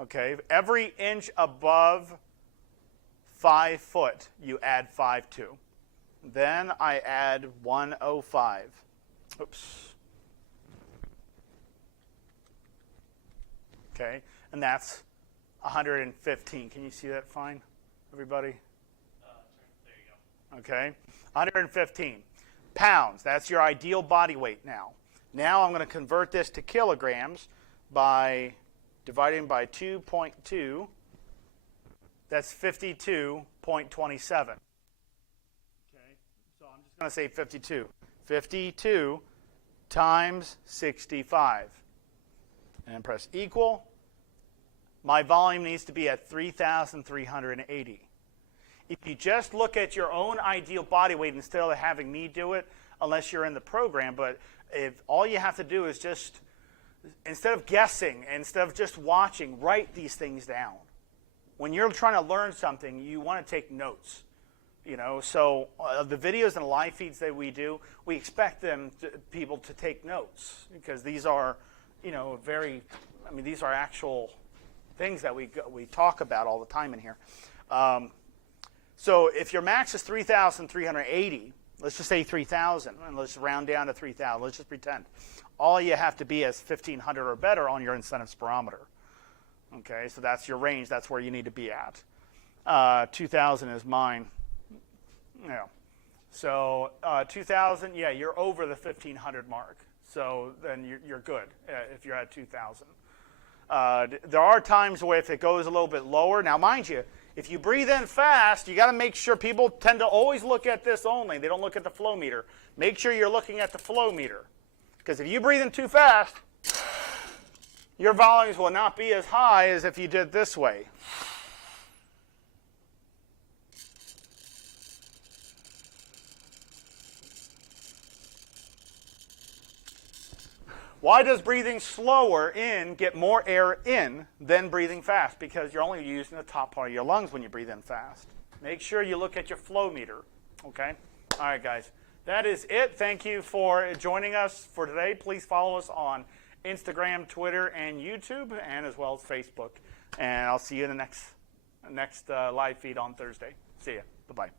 Okay, every inch above 5 foot, you add 5 to. Then I add 105. Oops. Okay, and that's 115. Can you see that fine, everybody? There you go. Okay, 115 pounds. That's your ideal body weight now. Now I'm going to convert this to kilograms by dividing by 2.2. That's 52.27. Okay, so I'm just going to say 52. 52 times 65. And press equal. My volume needs to be at 3,380. If you just look at your own ideal body weight instead of having me do it, unless you're in the program, but if all you have to do is just, instead of guessing, instead of just watching, write these things down. When you're trying to learn something, you want to take notes. So the videos and the live feeds that we do, we expect people to take notes, because these are, these are actual things that we talk about all the time in here. So if your max is 3,380, let's just say 3,000, and let's round down to 3,000. Let's just pretend. All you have to be is 1,500 or better on your incentive spirometer. Okay, so that's your range. That's where you need to be at. 2,000 is mine. Yeah. So 2,000, yeah, you're over the 1,500 mark. So then you're good if you're at 2,000. There are times where if it goes a little bit lower, now mind you, if you breathe in fast, you got to make sure, people tend to always look at this only. They don't look at the flow meter. Make sure you're looking at the flow meter. Because if you breathe in too fast, your volumes will not be as high as if you did this way. Why does breathing slower in get more air in than breathing fast? Because you're only using the top part of your lungs when you breathe in fast. Make sure you look at your flow meter, okay? All right, guys. That is it. Thank you for joining us for today. Please follow us on Instagram, Twitter, and YouTube, and as well as Facebook. And I'll see you in the next live feed on Thursday. See ya. Bye-bye.